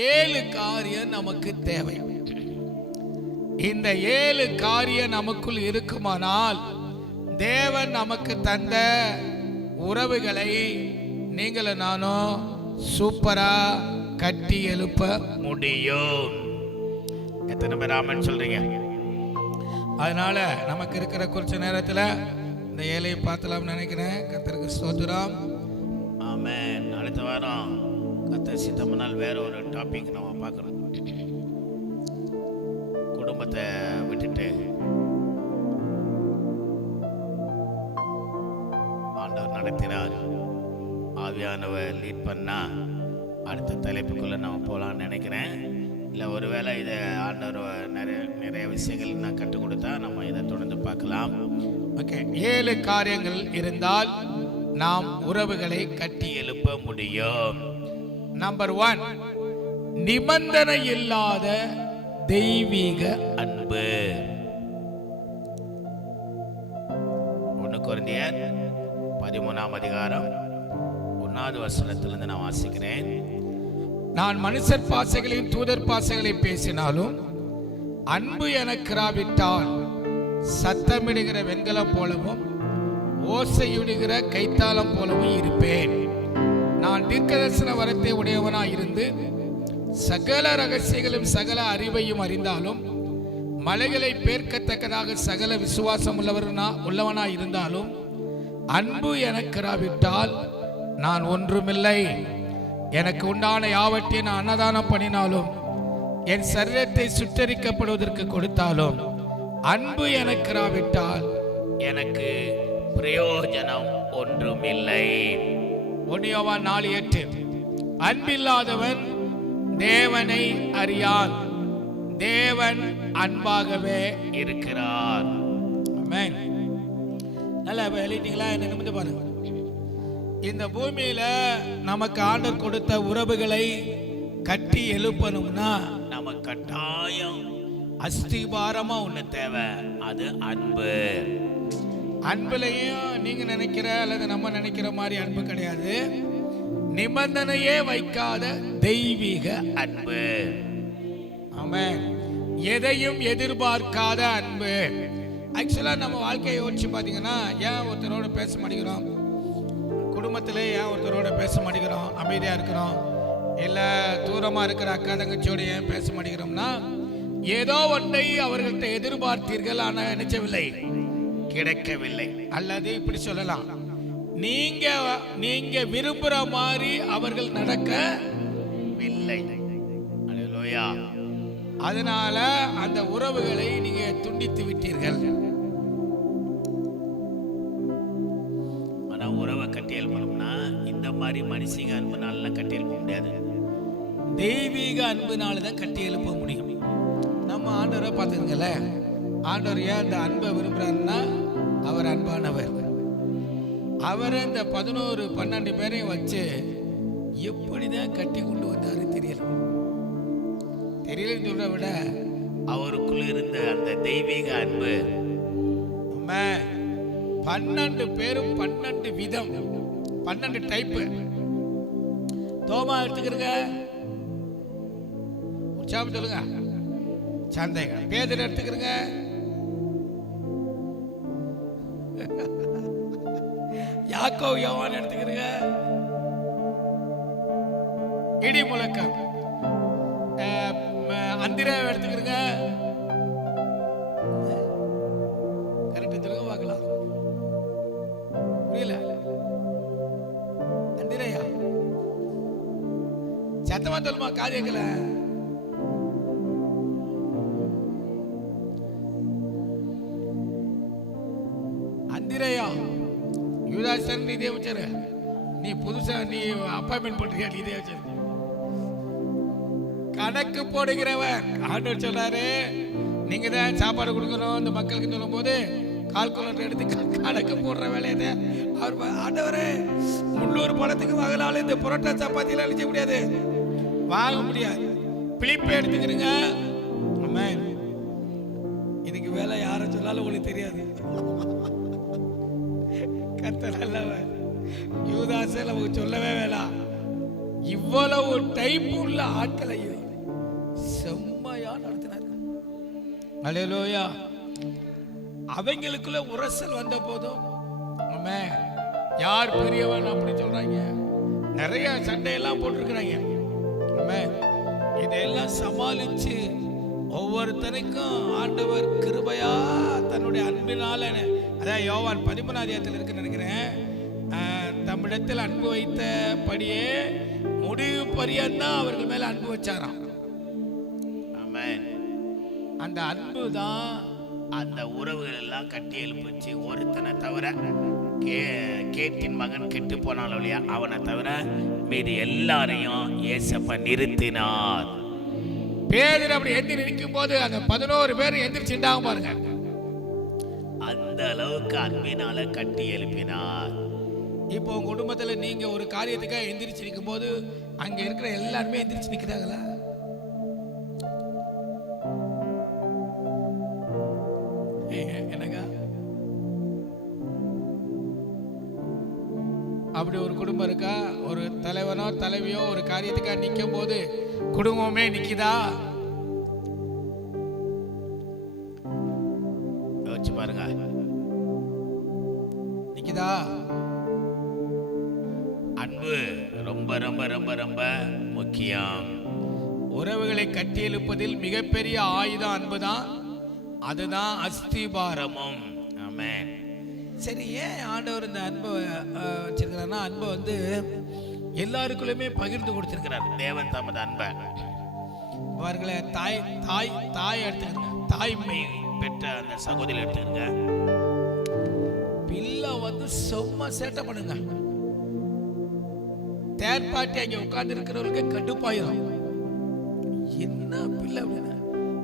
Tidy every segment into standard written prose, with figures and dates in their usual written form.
7 காரியம் நமக்கு தேவை. இந்த 7 காரியம் நமக்குள் இருக்குமானால் தேவன் நமக்கு தந்த உறவுகளை நீங்களும் நானும் சூப்பரா கட்டி எழுப்ப முடியும். எத்தனை பேர் ஆமென் சொல்றீங்க? அதனால நமக்கு இருக்கிற குறிச்ச நேரத்தில் இந்த 7ஐ பார்த்தலாம்னு நினைக்கிறேன். கர்த்தருக்கு ஸ்தோத்திரம். ஆமென். அடுத்த வாரம் கர்த்தர் சித்தம்னால் வேற ஒரு டாபிக் நம்ம பார்க்கலாம். குடும்பத்தை விட்டுட்டு ஆண்டவர் நடத்தினார், ஆவியானவர் லீட் பண்ணா அடுத்த தலைப்புக்குள்ள நம்ம போகலான்னு நினைக்கிறேன். இல்லை ஒருவேளை இதை ஆண்டவர் நிறைய விஷயங்கள் நான் கற்றுக் கொடுத்தா நம்ம இதை தொடர்ந்து பார்க்கலாம். ஓகே, 7 காரியங்கள் இருந்தால் நாம் உறவுகளை கட்டி எழுப்ப முடியும். நம்பர் 1, நிபந்தனை இல்லாத தெய்வீக அன்பு. 1 கொரிந்தியர் 13ஆம் அதிகாரம் 1வது வசனத்திலிருந்து நான் வாசிக்கிறேன். நான் மனுஷர் பாசைகளையும் தூதர் பாசைகளை பேசினாலும் அன்பு எனக்கிராவிட்டால் சத்தமிடுகிற வெண்கலம் போலவும் ஓசையிடுகிற கைத்தாளம் போலவும் இருப்பேன். நான் தீர்க்கதரிசன வரத்தை உடையவனாய் இருந்து சகல ரகசியங்களும் சகல அறிவையும் அறிந்தாலும் மலைகளை பேர்க்கத்தக்கதாக சகல விசுவாசம் உள்ளவனாய் இருந்தாலும் அன்பு எனக்கிராவிட்டால் நான் ஒன்றுமில்லை. எனக்கு உண்டான யாவற்றையும் நான் அன்னதானம் பண்ணினாலும் என் சரீரத்தை சுட்டரிக்கப்படுவதற்கு கொடுத்தாலும் அன்பு எனக்கிராவிட்டால் எனக்கு பிரயோஜனம் ஒன்றுமில்லை. 1 யோவான் 4:8. அன்பில்லாதவன் தேவனை அறியான், தேவன் அன்பாகவே இருக்கிறார். ஆமென். நல்லா எழுதிட்டீங்களா? என்ன நிமிந்து பாருங்க. இந்த பூமியில நமக்கு ஆண்டவர் கொடுத்த உறவுகளை கட்டி எழுப்பணும்னா நம்ம கட்டாயம் அஸ்திபாரமா ஒண்ணு தேவை, அது அன்பு. அன்புலையும் நீங்க நினைக்கிற அல்லது நம்ம நினைக்கிற மாதிரி அன்பு கிடையாது. நிபந்தனையே வைக்காத தெய்வீக அன்பு. ஆமென். எதையும் எதிர்பார்க்காத அன்பு. ஆக்சுவலா நம்ம வாழ்க்கையை யோசிச்சு பாத்தீங்கன்னா, ஏன் ஒருத்தரோட பேச மாட்டேங்கிறோம்? குடும்பத்திலே ஏன் ஒருத்தரோட பேச மாட்டேங்கிறோம்? அமைதியா இருக்கிறோம். இல்ல தூரமா இருக்கிற அக்கா தங்கச்சியோட ஏன் பேச மாட்டேங்கிறோம்னா, ஏதோ ஒன்றை அவர்கள்ட்ட எதிர்பார்த்தீர்கள், ஆனா நினைச்சவில்லை, கிடைக்கவில்லை. அல்லது இப்படி சொல்லலாம், நீங்க விரும்புற மாதிரி அவர்கள் நடக்கவில்லை. அல்லேலூயா. அதனால அந்த உறவுகளை நீங்க துண்டித்து விட்டீர்கள். ஆனா உறவை கட்டி எழுப்பணும்னா இந்த மாதிரி மனுஷங்க அன்புனால கட்டி எழுப்ப முடியாது. தெய்வீக அன்புனாலதான் கட்டி எழுப்ப முடியும். நம்ம ஆண்டவரை பார்த்துக்கல, ஆண்டவர் ஏன் அந்த அன்பை விரும்புறாருன்னா அவர் அன்பானவர். அவர் இந்த 11-12 பேரையும் வச்சு எப்படிதான் கட்டி கொண்டு வந்தாரு தெரியலன்னு சொல்ற விட அவருக்குள்ள இருந்த அந்த தெய்வீக அன்பு. 12 பேரும் 12 விதம், 12 டைப்பு. தோமா எடுத்துக்கிறங்க, உற்சாகம் சொல்லுங்க. சந்தைகள் பேதர் எடுத்துக்கிறங்க, யாக்கோபு யோவான் எடுத்துக்கிறங்க, இடி முழக்கம் அந்திரேவை எடுத்துக்கிறங்க. கரெக்டா சொல்லுங்க பார்க்கலாம். புரியல? அந்திரேயா சத்தமா சொல்லுமா, காரியங்கள அந்திரேயா யூதாசன் நீ தேவச்சரு, நீ புதுசா நீ அப்பாயின்மெண்ட் பண்றியா? நீ தேவச்சரு கணக்கு போடுகிறவன். ஆண்டவர் சொல்றாரு, நீங்க தான் சாப்பாடு கொடுக்கணும் இந்த மக்களுக்கு சொல்லும் போது கால்குலேட்டர் எடுத்து கணக்கு போடுற வேலையை அவர் ஆண்டவரே 300 பணத்துக்கு வாங்கலாலும் இந்த புரோட்டா சப்பாத்திலாம் அழிச்ச முடியாது, வாங்க முடியாது. பிலிப்பை எடுத்துக்கிறீங்க. இதுக்கு வேலை யார சொன்னாலும் உங்களுக்கு தெரியாது. கர்த்தர் நல்லவர். யூதாசே நமக்கு சொல்லவே வேணாம். இவ்வளவு டைப் உள்ள ஆட்களையும் செம்மையா நடத்தினார். அல்லேலூயா. அவங்களுக்குள்ள உரசல் வந்த போதும் ஆமென், யார் பெரியவன் அப்படி சொல்றாங்க, நிறைய சண்டையெல்லாம் போட்டிருக்கிறாங்க. ஆமென். இதெல்லாம் சமாளிச்சு ஒவ்வொருத்தனுக்கும் ஆண்டவர் கிருபையா தன்னுடைய அன்பினால, அதான் யோவான் 13 இருக்கு நினைக்கிறேன், தம்மிடத்தில் அன்பு வைத்தபடியே முடிவு பரியந்தான் அவர்கள் மேல அன்பு வச்சாராம். ஆமென். அந்த அன்பு தான் அந்த உறவுகள் எல்லாம் கட்டி எழுப்பிச்சு. ஒருத்தனை தவிர, கேட்டின் மகன் கெட்டு போனாலும் இல்லையா, அவனை தவிர மீது எல்லாரையும் ஏசப்பா நிறுத்தினார். பேதர் அப்படி எந்திரி நிற்கும் போது அந்த 11 பேர் எந்திரிச்சுட்டாங்க பாருங்க. அந்த அளவுக்கு அன்பினால கட்டி எழுப்பினார். இப்போ உங்க குடும்பத்துல நீங்க ஒரு காரியத்துக்காக எந்திரிச்சு நிற்கும் போது அங்க இருக்கிற எல்லாருமே எந்திரிச்சு நிக்கிறாங்களா? என்னங்க, அப்படி ஒரு குடும்பம் இருக்கா? ஒரு தலைவனோ தலைவியோ ஒரு காரியத்துக்காக நிற்கும் போது குடும்பமே நிக்குதா? யோசிச்சு பாருங்க, நிக்குதா? அன்பு ரொம்ப ரொம்ப ரொம்ப ரொம்ப முக்கியம். உறவுகளை கட்டி எழுப்பதில் மிகப்பெரிய ஆயுதம் அன்பு தான். அதுதான் அஸ்திபாரமும். ஆமென். சரி, ஏன் ஆண்டவர் இந்த அன்பை வச்சிருக்கிறார்னா, அன்பை வந்து எல்லாருக்குள்ளுமே பகிர்ந்து கொடுத்திருக்கிறார். தேவன் தமது அன்பை அவர்களை தாய் எடுத்துக்கங்க, தாய்மை பெற்ற அந்த சகோதரி எடுத்துக்கங்க. பிள்ளை வந்து செம்ம சேட்டை பண்ணுங்க, தேர்ட் பார்ட்டி அங்கே உட்கார்ந்து இருக்கிறவர்களுக்கு கடுப்பாயிரும். என்ன பிள்ளை அப்படின்னா,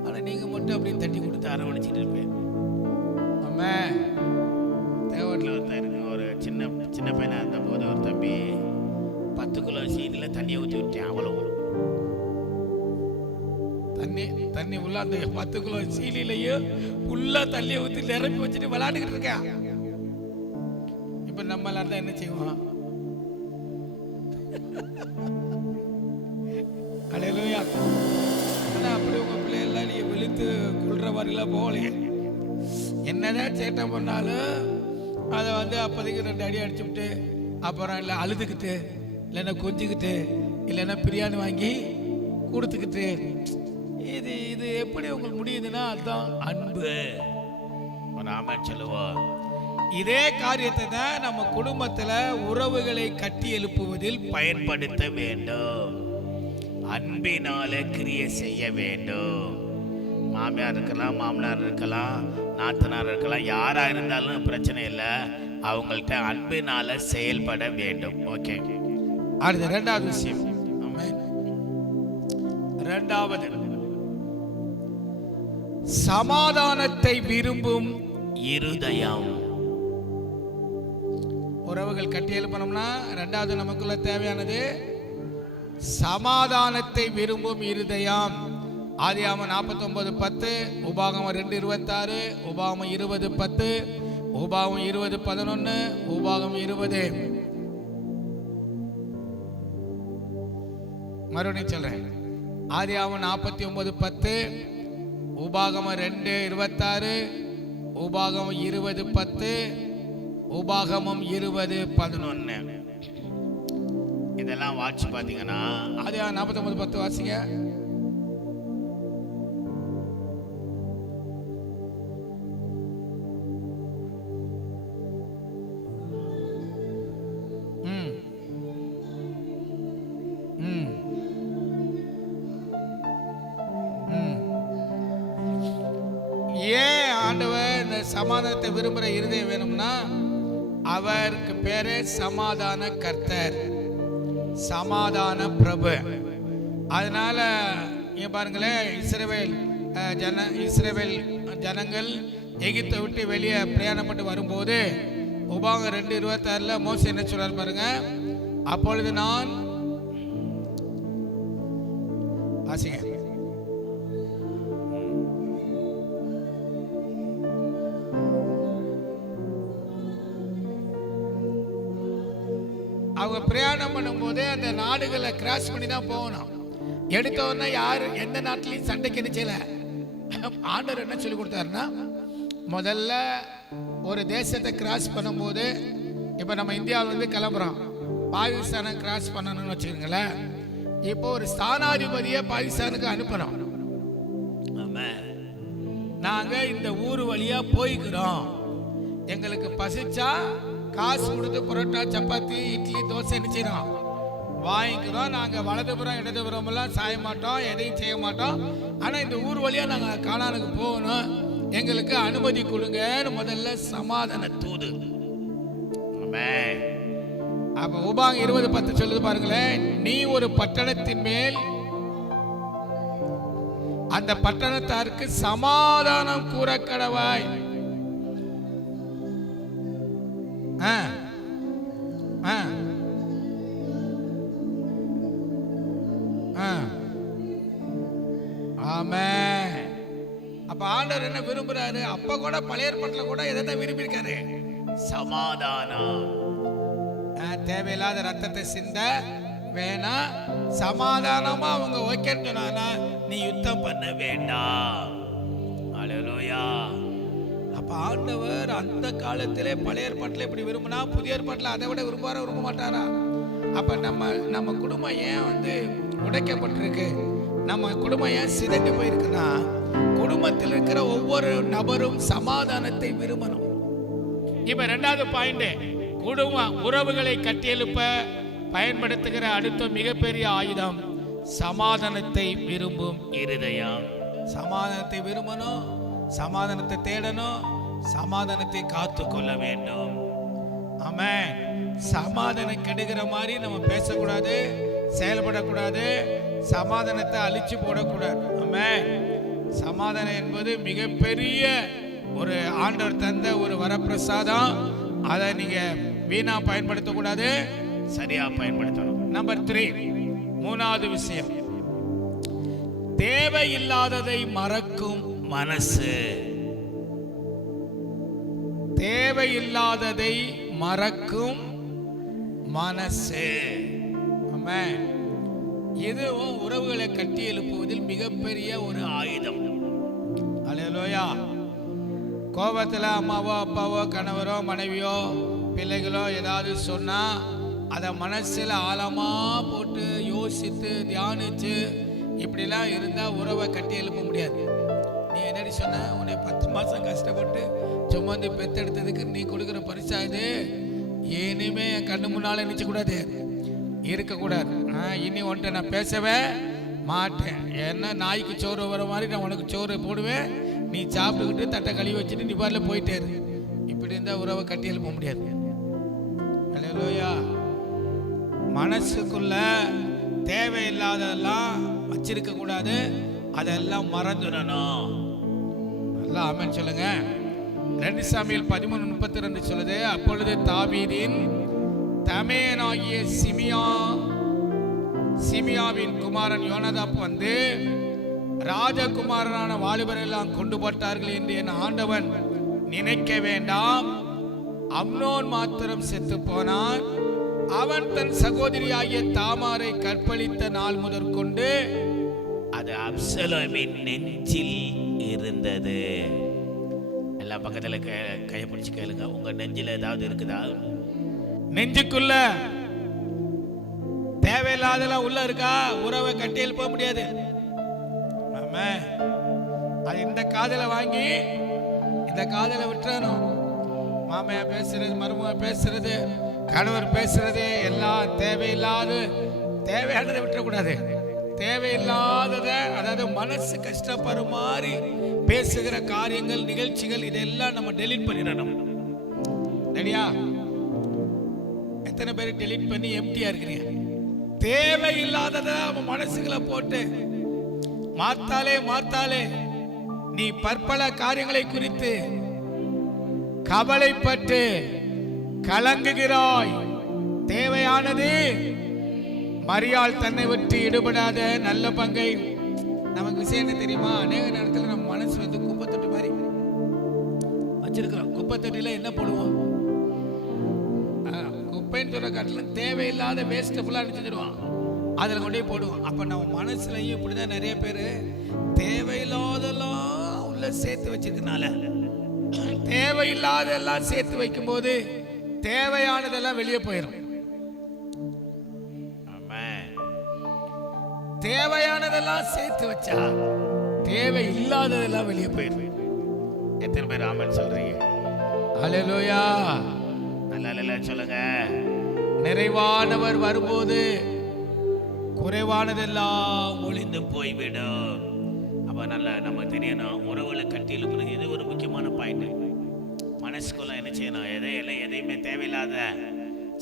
ஆனா நீங்க மட்டும் அப்படின்னு தட்டி கொடுத்து அரவணைச்சிட்டு இருப்பேன். ஆமா, தேவட்டில் ஒருத்தர் இருக்கு, ஒரு சின்ன சின்ன பையனா இருந்த போது ஒரு தம்பி 10 கிலோ சீனில் தண்ணியை ஊற்றி விட்டேன். அவ்வளோ தண்ணி உள்ள அந்த 10 கிலோ சீனிலையும் உள்ள தண்ணியை ஊற்றி நிரப்பி வச்சுட்டு விளையாண்டுக்கிட்டு இருக்கேன். இப்ப நம்ம எல்லாம் தான் என்ன செய்வோம்? அல்லேலூயா. ஆனா அப்படி உங்க பிள்ளை எல்லாம் நீங்க வெளுத்து கொள்ற மாதிரிலாம் போகலையே. என்னதான் சேட்டை பண்ணாலும் அதை வந்து அப்போதைக்கு 2 அடி அடிச்சு விட்டு அப்புறம் இல்லை அழுதுகிட்டு, இல்லைன்னா கொஞ்சிக்கிட்டு, இல்லைன்னா பிரியாணி வாங்கி கொடுத்துக்கிட்டு, இது இது எப்படி உங்களுக்கு முடியுதுன்னா அதுதான் அன்பு. நாம சொல்லுவோம். இதே காரியத்தை தான் நம்ம குடும்பத்தில் உறவுகளை கட்டி எழுப்புவதில் பயன்படுத்த வேண்டும். அன்பினால கிரியை செய்ய வேண்டும். மாமியார் இருக்கலாம், மாமனார் இருக்கலாம், நாத்தனார் இருக்கலாம், யாரா இருந்தாலும் பிரச்சனை இல்லை. அவங்கள்ட்ட அன்பினால செயல்பட வேண்டும். ஓகே, அடுத்த 2வது விஷயம். ஆமென். 2வது, சமாதானத்தை விரும்பும் இருதயம். உறவுகள் கட்டி எழுப்பணும்னா 2வது நமக்குள்ள தேவையானது சமாதானத்தை விரும்பும் இருதயம். ஆதியாகமம் 49:10, உபாகமம் 2:26, உபாகமம் 20:10, உபாகமம் 20:11, உபாகமம் 20. மறுபடியும் சொல்றேன். ஆதியாகமம் 49:10, உபாகமம் 2:26, உபாகமம் 20:10, உபாகமம் 20:11. இதெல்லாம் வாட்சி பார்த்தீங்கன்னா ஆதியாகமம் 49:10 வாசிங்க. ஏன் ஆண்டவர் இந்த சமாதானத்தை விரும்புகிற இருதயம் வேணும்னா, அவருக்கு பேரே சமாதான கர்த்தர், சமாதான பிரபு. அதனால இங்க பாருங்களேன், இஸ்ரவேல் ஜனங்கள் எகிப்தை விட்டு வெளியே பிரயாணப்பட்டு வரும்போது உபாகமம் 2:26 மோசே என்ன சொல்றார் பாருங்க. அப்பொழுது நான் வாசிங்க. அவங்க பிரயாணம் பண்ணும்போது அந்த நாடுகளை கிராஸ் பண்ணி தான் போகணும். எடுத்தோன்னா யார் எந்த நாட்டிலையும் சண்டைக்கு நிச்சயல. ஆண்டவர் என்ன சொல்லி கொடுத்தாருன்னா, முதல்ல ஒரு தேசத்தை கிராஸ் பண்ணும்போது, இப்போ நம்ம இந்தியாவிலேருந்து கிளம்புறோம், பாகிஸ்தானை கிராஸ் பண்ணணும்னு வச்சுக்கோங்களேன். இப்போ ஒரு ஸ்தானாதிபதியை பாகிஸ்தானுக்கு அனுப்புகிறோம். நாங்கள் இந்த ஊர் வழியாக போய்க்கிறோம், எங்களுக்கு பசிச்சா காசு கொடுத்து புரோட்டா சப்பாத்தி இட்லி தோசை நிச்சயம் வாங்கிக்கிறோம். நாங்கள் வலதுபுறம் இடதுபுறம் எல்லாம் சாய மாட்டோம், எதையும் செய்ய மாட்டோம். ஆனால் இந்த ஊர் வழியாக நாங்கள் கானானுக்கு போகணும், எங்களுக்கு அனுமதி கொடுங்கன்னு முதல்ல சமாதான தூது. அப்ப உபாகம் 20:10 சொல்லுது பாருங்களேன். நீ ஒரு பட்டணத்தின் மேல் அந்த பட்டணத்தாருக்கு சமாதானம் கூற கடவாய். ஆமென். அப்ப ஆண்டவர் என்ன விரும்புறாரு? அப்ப கூட பழைய ஏற்பாட்டில் கூட எதை தான் விரும்பியிருக்காரு? சமாதானம். தேவையில்லாத ரத்தத்தை சிந்த வேணாம், சமாதானமா அவங்க ஓகேன்னு சொன்னா நீ யுத்தம் பண்ண வேண்டாம். அல்லேலூயா. அப்ப ஆண்டவர் அந்த காலத்திலே பழைய ஏற்பாட்டில் எப்படி விரும்பினா புதிய ஏற்பாட்டில் அதை விட விரும்ப மாட்டாரா? அப்ப நம்ம குடும்பம் ஏன் உடைக்கப்பட்டிருக்கு, நம்ம குடும்பம் ஏன் சிதைந்து போயிருக்குன்னா, குடும்பத்தில் இருக்கிற ஒவ்வொரு நபரும் சமாதானத்தை விரும்பணும். இப்ப 2வது பாயிண்ட், குடும்ப உறவுகளை கட்டியெழுப்ப பயன்படுத்துகிற அடுத்த மிகப்பெரிய ஆயுதம் சமாதானத்தை விரும்பும் இருதயம். சமாதானத்தை விரும்பணும், சமாதானத்தை தேடணும், சமாதானத்தை காத்து கொள்ள வேண்டும். ஆமென். சமாதானம் கெடுகிற மாதிரி நம்ம பேசக்கூடாது, செயல்படக்கூடாது, சமாதானத்தை அழிச்சு போடக்கூடாது. ஆமென். சமாதானம் என்பது மிகப்பெரிய ஒரு ஆண்டவர் தந்த ஒரு வரப்பிரசாதம். அதை நீங்க வீணா பயன்படுத்தக்கூடாது, சரியா பயன்படுத்தணும். நம்பர் 3, 3வது விஷயம், தேவையில்லாததை மறக்கும் மனசு. தேவையில்லாததை மறக்கும் மனசு. ஆமென். இதுவும் உறவுகளை கட்டி எழுப்புவதில் மிகப்பெரிய ஒரு ஆயுதம். அல்லேலூயா. கோபத்தில் அம்மாவோ அப்பாவோ கணவரோ மனைவியோ பிள்ளைகளோ ஏதாவது சொன்னா அதை மனசில் ஆழமாக போட்டு யோசித்து தியானித்து இப்படிலாம் இருந்தால் உறவை கட்டி எழுப்ப முடியாது. நீ என்னடி சொன்ன, உன்னை 10 மாதம் கஷ்டப்பட்டு சுமந்து பெத்தெடுத்ததுக்கு நீ கொடுக்குற பரிசா இது, இனிமே என் கண்ணு முன்னால் நினைச்சக்கூடாது, இருக்கக்கூடாது. இனி உன்ட்ட நான் பேசவே மாட்டேன். என்ன நாய்க்கு சோறு வர மாதிரி நான் உனக்கு சோறு போடுவேன், நீ சாப்பிட்டுக்கிட்டு தட்டை கழுவி வச்சுட்டு நீ பாரில் போயிட்டே இரு. இப்படி இருந்தால் உறவை கட்டி எழுப்ப முடியாது. அல்லேலூயா. மனசுக்குள்ள தேவையில்லாததெல்லாம் வச்சிருக்க கூடாது, அதெல்லாம் மறந்துடணும். நல்லா ஆமென் சொல்லுங்க. 2 சாமுவேல் 13:32 சொல்லுது, அப்பொழுது தாவீதின் தமையனாகிய சிமியாவின் குமாரன் யோனதாப் வந்து, ராஜகுமாரனான வாலிபர் எல்லாம் கொண்டு போட்டார்கள் என்று என் ஆண்டவன் நினைக்க வேண்டாம். அம்னோன் மாத்திரம் செத்து போனான். அவன் தன் சகோதரியாகிய தாமாரை கற்பழித்த நாள் முதற்கொண்டு அது அப்சலோமின் நெஞ்சில் இருந்தது. எல்லா பக்கத்துல கையை பிடிச்சு கேளுங்க, உங்க நெஞ்சில ஏதாவது இருக்குதா? நெஞ்சுக்குள்ள தேவையில்லாதெல்லாம் உள்ள இருக்கா? உறவை கட்டி எழுப்ப முடியாது. அது இந்த காதல வாங்கி இந்த காதல விட்டுறணும். மாமையா பேசுறது, மருமக பேசுறது, கணவர் பேசுறது எல்லாம் தேவையானதை விட்டுறக்கூடாது. தேவையில்லாததை, அதாவது மனசு கஷ்டப்படுற மாதிரி பேசுகிற காரியங்கள், நிகழ்ச்சிகள், இதெல்லாம் நம்ம டெலீட் பண்ணிடணும். ரெடியா? எத்தனை பேர் டெலீட் பண்ணி எம்டியா இருக்கிறீங்க? தேவையில்லாததை அவன் மனசுகளை போட்டு மாத்தாலே நீ பற்பல காரியங்களை குறித்து கவலைப்பட்டு கலங்குகிறாய். தேவையானது மரியாள் தன்னை விட்டு ஈடுபடாத நல்ல பங்கை. நமக்கு விஷயம் என்ன தெரியுமா? அநேக நேரத்தில் நம்ம மனசு குப்பை தொட்டி மாதிரி வச்சிருக்கிறோம். குப்பை தொட்டியில என்ன போடுவோம்? குப்பைன்னு சொல்ற காட்டிலும் தேவையில்லாத வேஸ்ட்டை ஃபுல்லாக அடிச்சுடுவான், அதில் கொண்டே போடுவோம். அப்போ நம்ம மனசுலையும் இப்படிதான் நிறைய பேர் தேவையில்லாதெல்லாம் உள்ள சேர்த்து வச்சிருக்கனால, தேவையில்லாதெல்லாம் சேர்த்து வைக்கும்போது தேவையானதெல்லாம் வெளியே போயிடும். தேவையானதெல்லாம் சேர்த்து வச்சா தேவை இல்லாததெல்லாம் வெளியே போயிடும். எத்தனை பேர் ஆமென் சொல்றீங்க? ஹல்லேலூயா. நல்லா சொல்லுங்க. நிறைவானவர் வரும்போது குறைவானதெல்லாம் ஒளிந்து போய்விடும். அப்ப நல்லா நம்ம தெரியணும், உறவுகளை கட்டி எழுப்புறது இது ஒரு முக்கியமான பாயிண்ட். மனசுக்குள்ள என்ன செய்யணும்? எதையுமே தேவையில்லாத,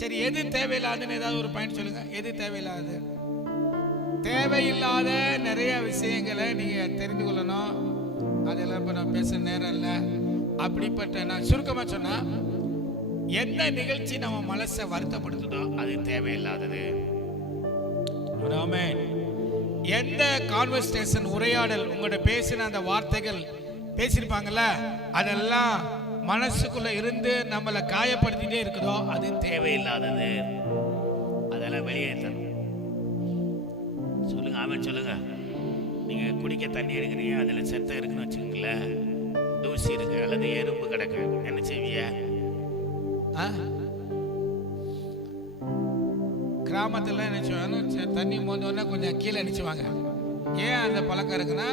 சரி எது தேவையில்லாதுன்னு ஏதாவது ஒரு பாயிண்ட் சொல்லுங்க. எது தேவையில்லாது? தேவையில்லாத நிறைய விஷயங்களை நீங்க தெரிந்து கொள்ளணும். அதெல்லாம் இப்போ நான் பேச நேரம் இல்லை. அப்படிப்பட்ட நான் சுருக்கமாக சொன்னா, எந்த நிகழ்ச்சி நம்ம மனசை வருத்தப்படுத்துதோ அது தேவையில்லாதது. எந்த கான்வர்சேஷன், உரையாடல், உங்களோட பேசின அந்த வார்த்தைகள் பேசியிருப்பாங்கல்ல, அதெல்லாம் மனசுக்குள்ள இருந்து நம்மளை காயப்படுத்திட்டே இருக்குதோ அது தேவையில்லாதது. அதெல்லாம் வெளியேற்றணும். சொல்லுங்க, ஆமென் சொல்லுங்க. நீங்க குடிக்க தண்ணி எடுக்கிறீங்க, அதுல செத்த இருக்குன்னு வச்சுக்கோங்களேன், தூசி இருக்கு அல்லது எறும்பு கிடக்கு, என்ன செய்வீங்க? கிராமத்துல என்ன செய்வாங்க, தண்ணி மோந்தோன்னா கொஞ்சம் கீழே அடிச்சுவாங்க. ஏன் அந்த பழக்கம் இருக்குன்னா,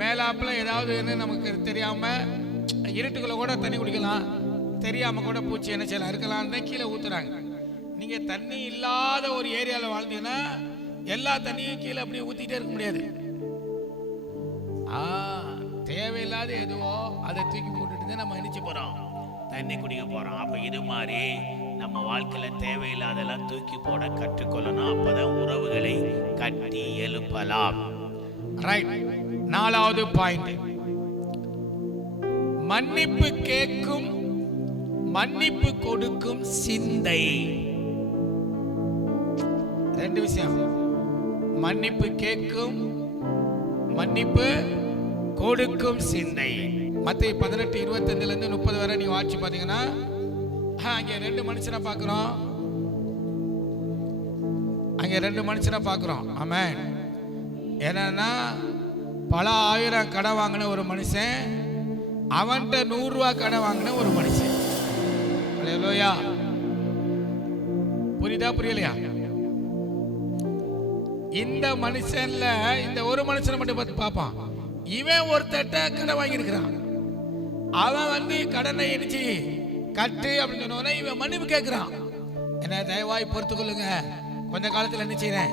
மேலாப்புல ஏதாவது நமக்கு தெரியாம இருட்டுக்குள்ள கூட தண்ணி குடிக்கலாம், தெரியாம கூட பூச்சி என்ன செய்யலாம் இருக்கலாம்னு கீழே ஊத்துறாங்க. நீங்க தண்ணி இல்லாத ஒரு ஏரியாவில் வாழ்ந்தீங்கன்னா எல்லா தண்ணியும் கீழே அப்படியே ஊத்திட்டே இருக்க முடியாது. தேவையில்லாத எதுவோ அதை தூக்கி போட்டுட்டு நம்ம நினைச்சு போறோம், தண்ணி குடிக்க போறோம். அப்ப இது மாதிரி நம்ம வாழ்க்கையில தேவையில்லாதெல்லாம் தூக்கி போட கற்றுக்கொள்ளணும். அப்பதான் உறவுகளை கட்டி எழுப்பலாம். ரைட். 4வது பாயிண்ட், மன்னிப்பு கேட்கும் மன்னிப்பு கொடுக்கும் சிந்தை. 2 விஷயம், மன்னிப்பு கேட்கும் மன்னிப்பு கொடுக்கும் சிந்தை. மத்தேயு 18:25-30 வரை நீங்க வாட்சி பாத்தீங்கன்னா, அங்க 2 மனுஷனை பார்க்கிறோம். ஆமென். என்னன்னா, பல ஆயிரம் கடன் வாங்கின ஒரு மனுஷன், அவன்கிட்ட 100 ரூபாய் கடன் வாங்கின ஒரு மனுஷன். ஹல்லேலூயா. புரியுதா புரியலையா? இந்த மனுஷன்ல இந்த ஒரு மனுஷனை மட்டும் பார்த்து பார்ப்பான். இவன் ஒருத்தட்ட கடன் வாங்கியிருக்கிறான். அவன் கடனை எணிச்சு கட்டு அப்படின்னு சொன்னோன்னே இவன் மன்னிப்பு கேட்கிறான். என்ன தயவாய் பொறுத்துக்கொள்ளுங்க, கொஞ்ச காலத்தில் என்ன செய்யறேன்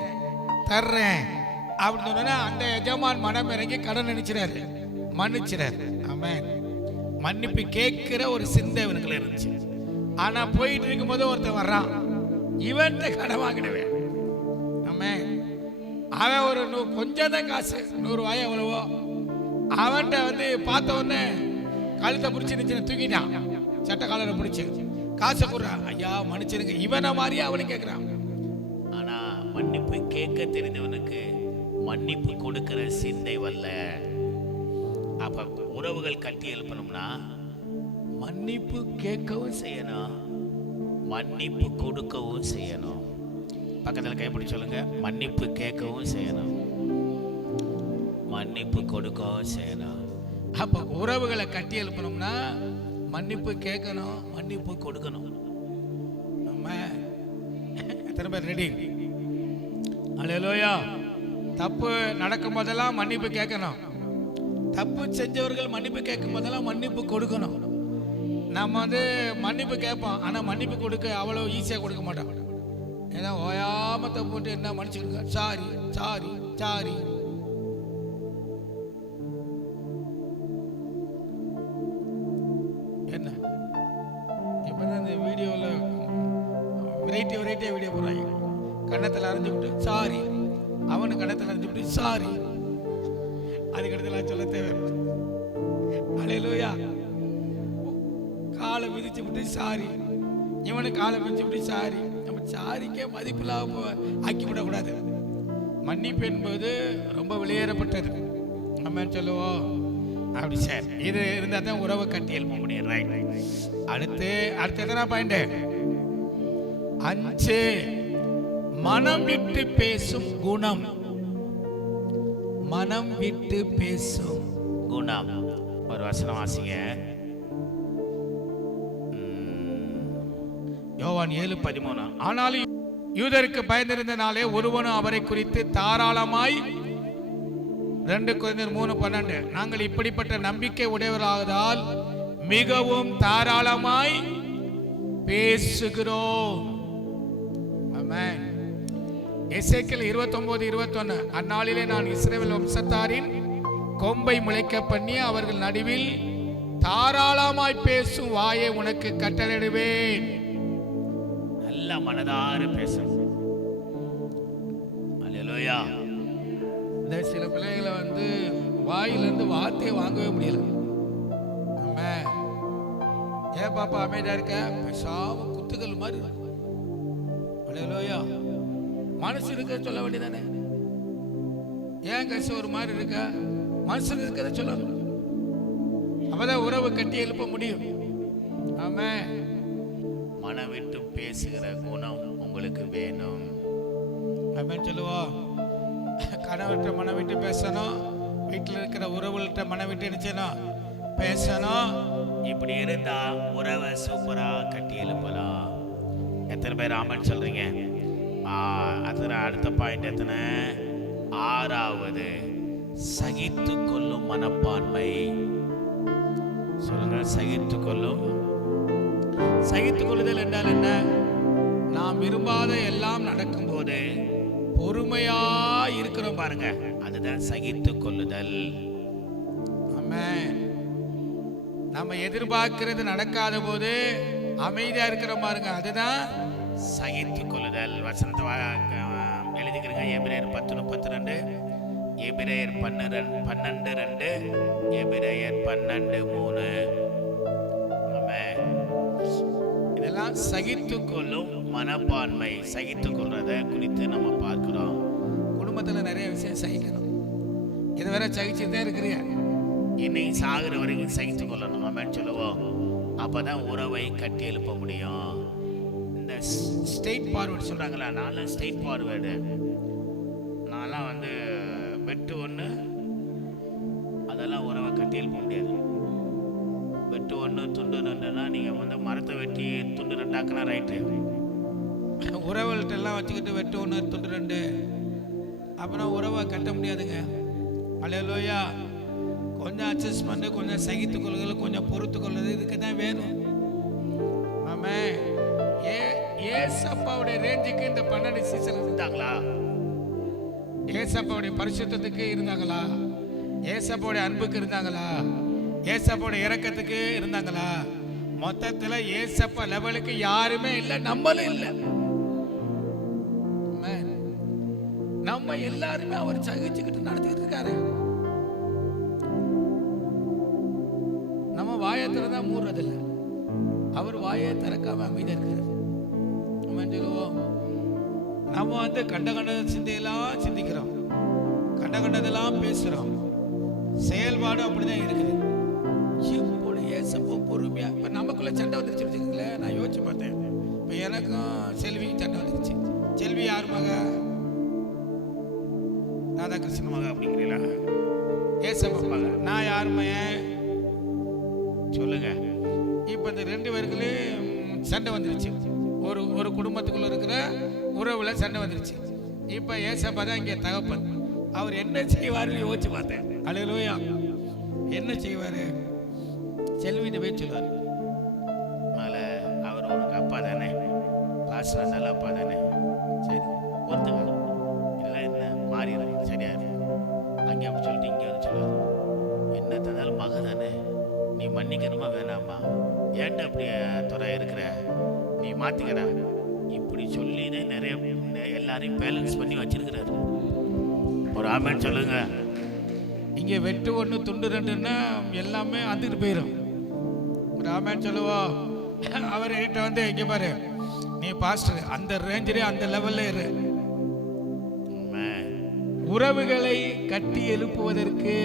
தர்றேன் அப்படின்னு சொன்னோன்னா அந்த எஜமான் மனம் இறங்கி கடன் நினைச்சிடாரு, மன்னிச்சிடாரு. ஆமென். மன்னிப்பு கேட்கிற ஒரு சிந்தை இவனுக்குள்ள இருந்துச்சு. ஆனா போயிட்டு இருக்கும் போது ஒருத்தன் வர்றான், இவன்கிட்ட கடன் வாங்கிடுவேன். ஆமென். அவன் ஒரு கொஞ்சம் தான் காசு, 100 ரூபாய் எவ்வளவோ, அவன்கிட்ட பார்த்த உடனே கழுத்தை பிடிச்சி தூக்கிட்டான், சட்ட காலரை பிடிச்சி காசை கொடுறான். ஐயா மன்னிச்சிருங்க, இவனை மாதிரியே அவனும் கேட்கிறான். ஆனா மன்னிப்பு கேட்க தெரிந்தவனுக்கு மன்னிப்பு கொடுக்கிற சிந்தை வரல. அப்ப உறவுகள் கட்டி எழுப்பணும்னா மன்னிப்பு கேட்கவும் செய்யணும், மன்னிப்பு கொடுக்கவும் செய்யணும். பக்கத்தில் கைப்பிடி சொல்லுங்க, மன்னிப்பு கேட்கவும் செய்யணும், மன்னிப்பு கொடுக்கவும் செய்யணும். அப்ப உறவுகளை கட்டி எழுப்பணும்னா மன்னிப்பு கேட்கணும், மன்னிப்பு கொடுக்கணும். நம்ம எத்தனை பேர் ரெடி? ஹல்லேலூயா. தப்பு நடக்கும் போதெல்லாம் மன்னிப்பு கேட்கணும், தப்பு செஞ்சவர்கள் மன்னிப்பு கேட்கும் போதெல்லாம் மன்னிப்பு கொடுக்கணும். நம்ம மன்னிப்பு கேட்போம், ஆனா மன்னிப்பு கொடுக்க அவ்வளவு ஈஸியா கொடுக்க மாட்டோம். ஏன்னா ஓயாம தப்பு போட்டு என்ன மன்னிச்சுடுங்க, சாரி சாரி சாரி. என்ன இப்பதான் இந்த வீடியோல வெரைட்டியா வீடியோ போடுறாங்க. கண்ணத்தில் அரைஞ்சு விட்டு சாரி, அவனு கண்ணத்தில் அரைஞ்சு விட்டு சாரி. அதுக்கடுத்து நான் சொல்ல தேவை. ஹல்லேலூயா. காலை மிதிச்சு விட்டு சாரி, இவனு காலை மிதிச்சு விட்டு சாரி. நம்ம சாரிக்கே மதிப்பில்லாம ஆக்கிவிடக்கூடாது. மன்னிப்பு என்பது ரொம்ப வெளியேறப்பட்டது, நம்ம சொல்லுவோம். அப்படி சார் இது இருந்தால் தான் உறவை கட்டி எழுப்ப முடியும். ரைட். அடுத்து எத்தனை பாயிண்ட்? 5 மனம் விட்டு பேசும் குணம். மனம் விட்டு பேசும் குணம். ஒரு வசனம் வாசிங்க. யோவான் 7:13. ஆனாலும் யூதருக்கு பயந்திருந்த நாளே ஒருவனும் அவரை குறித்து தாராளமாய் 2 கொரிந்தியர் 3:12 நாங்கள் இப்படிப்பட்ட நம்பிக்கை உடையவராவதால் மிகவும் தாராளமாய் பேசுகிறோம். ஆமென். எசேக்கியேல் 29:21 அந்நாளிலே நான் இஸ்ரவேல் வம்சத்தாரின் கொம்பை முளைக்க பண்ணி அவர்கள் நடுவில் தாராளமாய் பேசும் வாயை உனக்கு கட்டளையிடுவேன். நல்ல மனதார பேசணும். அல்லேலூயா. இந்த சில பிள்ளைகளை வாயிலிருந்து வார்த்தையை வாங்கவே முடியல. ஆமென். ஏன் பாப்பா அமைதியா இருக்க? பேசாம குத்துக்கள் மாதிரி. அல்லேலூயா. மனசு இருக்க சொல்ல வேண்டியதானே? ஏன் கச ஒரு மாதிரி இருக்க? மனசு இருக்கிறத சொல்லணும். அப்பதான் உறவு கட்டி எழுப்ப முடியும். ஆமென். மனம் விட்டு பேசுகிற குணம் உங்களுக்கு வேணும். ஆமென் சொல்லுவோம். கணவர்கிட்ட மனம் விட்டு பேசணும். வீட்டில் இருக்கிற உறவுகள்கிட்ட மனம் விட்டு நினைச்சணும் பேசணும். இப்படி இருந்தா உறவை சூப்பரா கட்டி எழுப்பலாம். எத்தனை பேர் ஆமென் சொல்றீங்க? அடுத்த பாயிண்ட் எத்தனை? 6வது சகித்து கொள்ளும் மனப்பான்மை. சொல்லுங்க, சகித்து கொள்ளும். சகித்துக் கொள்ளுதல் என்றால் என்ன? நாம் விரும்பாத எல்லாம் நடக்கும் போது பொறுமையா இருக்கிறோம் பாருங்க, அதுதான் சகித்து கொள்ளுதல். ஆமென். நம்ம எதிர்பார்க்கிறது நடக்காத போது அமைதியா இருக்கிறோம் பாருங்க, அதுதான் சகித்து கொள்ளுதல். வசனத்தை எழுதிக்கிறீங்க. எபிரேயர் 10:32, எபிரேயர் 12:2, எபிரேயர் 12:3. ஆமென். இதெல்லாம் சகித்து கொள்ளும் மனப்பான்மை. சகித்து கொள்றத குறித்து நம்ம பார்க்கிறோம். குடும்பத்துல நிறைய விஷயம் சகிக்கணும். இதுவரை சகிச்சுதான் இருக்கிறீங்க, இன்னைக்கு சாகுற வரைக்கும் சகித்து கொள்ளணும். ஆமென் சொல்லுவோம். அப்பதான் உறவை கட்டி எழுப்ப முடியும். இந்த ஸ்ட்ரெயிட் ஃபார்வர்டு சொல்றாங்களா, நான்லாம் ஸ்ட்ரெயிட் ஃபார்வேர்டு. நான்லாம் வெட்டு ஒன்று, அதெல்லாம் உறவை கட்டி எழுப்ப முடியாது. வெட்டு 1 துண்டு 2னா நீங்கள் மரத்தை வெட்டி துண்டு 2 ரைட்டு. உறவுகள்கிட்டெல்லாம் வச்சுக்கிட்டு வெட்டு 1 துண்டு 2 அப்புறம் உறவை கட்ட முடியாதுங்க. அல்லேலூயா. கொஞ்சம் அட்ஜஸ்ட்மெண்ட், கொஞ்சம் சகித்து கொள்ளுதல், கொஞ்சம் பொறுத்து கொள்ளுது, இதுக்கு தான் வேணும். ஆமென். ஏசப்பாவுடைய ரேஞ்சுக்கு இந்த 12 சீசன் இருந்தாங்களா? ஏசப்பாவுடைய பரிசுத்தத்துக்கு இருந்தாங்களா? ஏசப்பாவுடைய அன்புக்கு இருந்தாங்களா? ஏசப்பாவுடைய இரக்கத்துக்கு இருந்தாங்களா? மொத்தத்தில் ஏசப்பா லெவலுக்கு யாருமே இல்லை, நம்மளும் இல்லை. நம்ம எல்லாருமே அவர் சகிச்சுக்கிட்டு நடத்திக்கிட்டு இருக்காரு. நம்ம வாயை திறந்தா மூடுறதில்லை, அவர் வாயை திறக்காம அமைதியா இருக்காரு. சொல்லுவோம். நம்ம கண்ட சிந்தையெல்லாம் சிந்திக்கிறோம், கண்டதெல்லாம் பேசுறோம், செயல்பாடு அப்படிதான் இருக்குது. எப்படி ஏசப்போ பொறுமையா. இப்ப நமக்குள்ள சண்டை வந்துருச்சு வச்சுக்கோங்களேன். நான் யோசிச்சு பார்த்தேன். இப்ப எனக்கும் செல்விக்கு சண்டை வந்துருச்சு. செல்வி யார் மக? ராதாகிருஷ்ணன் மக அப்படிங்கிறீங்களா? ஏசப்பா மக. நான் யார் மகன் சொல்லுங்க. இப்ப இந்த 2 பேருக்குள்ளேயும் சண்டை வந்துருச்சு. ஒரு குடும்பத்துக்குள்ள இருக்கிற உறவுல சண்டை வந்துருச்சு. இப்ப ஏசப்பா தான் இங்கே தகப்பன். அவர் என்ன செய்வாருன்னு யோசிச்சு பார்த்தேன். அல்லேலூயா. என்ன செய்வாரு? செல்வின்னு போய் சொல்லுவார். அவர் உனக்கு அப்பா தானே, பாஸ்டர் நல்ல அப்பா தானே, சரி ஒருத்தங்க இல்லை என்ன மாறி சரியா இருக்கு. அங்கே அப்படி சொல்லிட்டு இங்கே வந்து சொல்லுவார், என்ன தந்தாலும் மக தானே, நீ மன்னிக்கணுமா வேணாமா, ஏன்ட்டு அப்படி துறை இருக்கிற, நீ மாத்திக்கிற. இப்படி சொல்லிதான் நிறைய எல்லாரையும் பேலன்ஸ் பண்ணி வச்சிருக்கிறாரு. ஒரு ஆமென் சொல்லுங்க. இங்கே வெட்டு 1 துண்டு 2ன்னா எல்லாமே வந்துட்டு போயிடும். ஒரு ஆமென் சொல்லுவோம். அவர் என்கிட்ட இங்கே பாரு, நீ பாஸ்டர் அந்த ரேஞ்சிலே அந்த லெவல்ல இரு. உறவுகளை கட்டி எழுப்புவதற்கு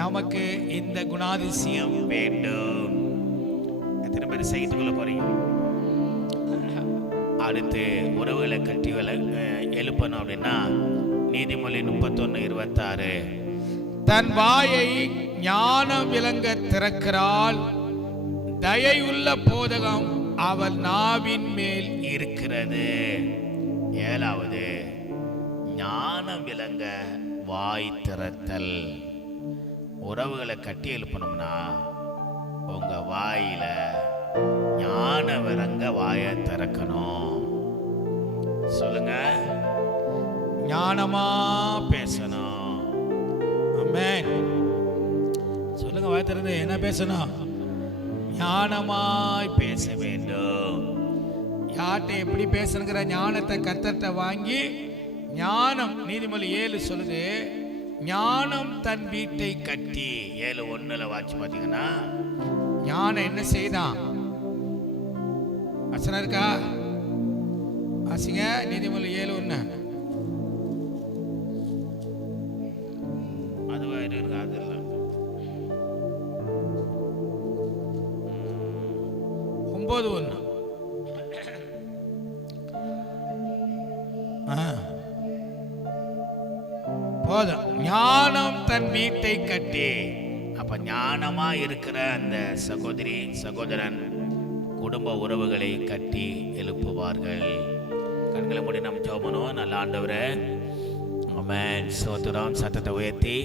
நமக்கு இந்த குணாதிசயம் வேண்டும். எத்தனை பேர் சகித்துக் கொள்ள போறீங்க? அடுத்து உறவுகளை கட்டி எழுப்பணும் அப்படின்னா நீதிமொழி 31:26, தன் வாயை ஞானம் விளங்க திறக்கிறாள், தயையுள்ள போதகம் அவள் நாவின் மேல் இருக்கிறது. 7வது, ஞானம் விளங்க வாய் திறத்தல். உறவுகளை கட்டி எழுப்பணும்னா உங்க வாயில ஞானம் விளங்க வாயை திறக்கணும். சொல்லுங்க, ஞானமா பேசணும். ஆமென். சொல்லுங்க, வாய் திறந்து என்ன பேசணும்? ஞானமாய் பேச வேண்டும். யார்கிட்ட எப்படி பேசணுங்கிற ஞானத்தை கர்த்தர்ட்ட வாங்கி, ஞானம் நீதிமொழி 7 சொல்லுது, ஞானம் தன் வீட்டை கட்டி. 7:1 வாட்சி பார்த்தீங்கன்னா ஞானம் என்ன செய்தான்? வசனம் இருக்கா? வாசிங்க நீதிமொழி 7:1. அதுவா இருக்கு, அது இல்லை. 9:1. போதும். ஞானம் தன் வீட்டை கட்டி. அப்ப ஞானமா இருக்கிற அந்த சகோதரி சகோதரன் குடும்ப உறவுகளை கட்டி எழுப்புவார்கள். கண்களை மூடி நம்ம ஜெபம் பண்ணுவோம். நல்ல ஆண்டவரே, ஆமென். ஸ்தோத்திரம். சத்தத்தை உயர்த்தி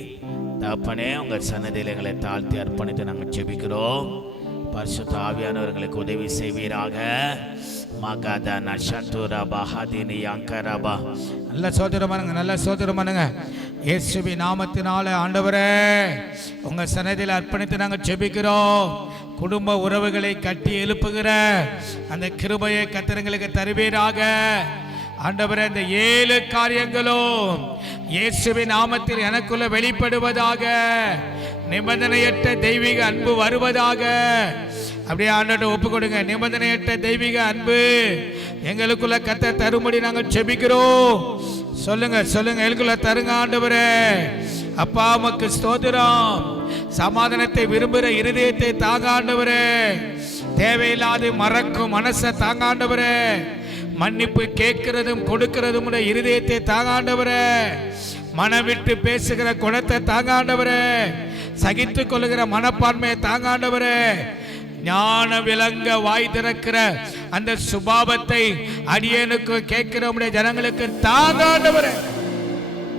தகப்பனே, உங்க சன்னதியில் எங்களை தாழ்த்தி அர்ப்பணித்து நாங்கள் ஜெபிக்கிறோம். பரிசுத்த ஆவியானவர்களுக்கு உதவி செய்வீராக. நல்ல சோதரம் பண்ணுங்க, நல்ல சோதரம் பண்ணுங்க. இயேசுவின் நாமத்தினால ஆண்டவரே, உங்க சன்னதியில் அர்ப்பணித்து நாங்கள் ஜெபிக்கிறோம். குடும்ப உறவுகளை கட்டி எழுப்புகிற அந்த கிருபையை கர்த்தருக்கு தருவீராக. ஆண்டவரே, இந்த 7 காரியங்களும் இயேசுவின் நாமத்தில் எனக்குள்ள வெளிப்படுவதாக. நிபந்தனையற்ற தெய்வீக அன்பு வருவதாக. அப்படியே ஆண்டவரை ஒப்பு கொடுங்க. நிபந்தனையற்ற தெய்வீக அன்பு எங்களுக்குள்ள கர்த்தர் தரும்படி நாங்கள் ஜெபிக்கிறோம். சொல்லுங்க சொல்லுங்க, எங்களுக்குள்ள தருங்க ஆண்டவரே. அப்பா, உமக்கு ஸ்தோத்திரம். சமாதானத்தை விரும்புகிற இருதயத்தை தாங்க ஆண்டவரே. தேவையில்லாது மறக்கும் மனசை தாங்க ஆண்டவரே. மன்னிப்பு கேட்கிறதும் கொடுக்கிறதும் இருதயத்தை தாங்க ஆண்டவரே. மனம் விட்டு பேசுகிற குணத்தை தாங்க ஆண்டவரே. சகித்துக் கொள்ளுகிற மனப்பான்மையை தாங்க ஆண்டவரே. ஞான விளங்க வாய் திறக்கிற அந்த சுபாவத்தை அடியேனுக்கு கேட்கிற ஜனங்களுக்கு தாங்க ஆண்டவரே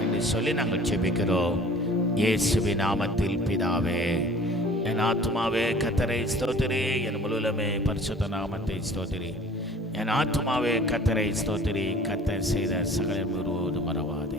என்று சொல்லி நாங்கள் ஜெபிக்கிறோம். இயேசுவின் நாமத்தில் பிதாவே. என் ஆத்துமாவே கர்த்தரை ஸ்தோத்திரி, என் முழுவதுமே பரிசுத்த நாமத்தை ஸ்தோத்திரி. என் ஆத்துமாவே கர்த்தரை ஸ்தோத்திரி, கர்த்தர் செய்த சகல முழுவதும் மறவாதே.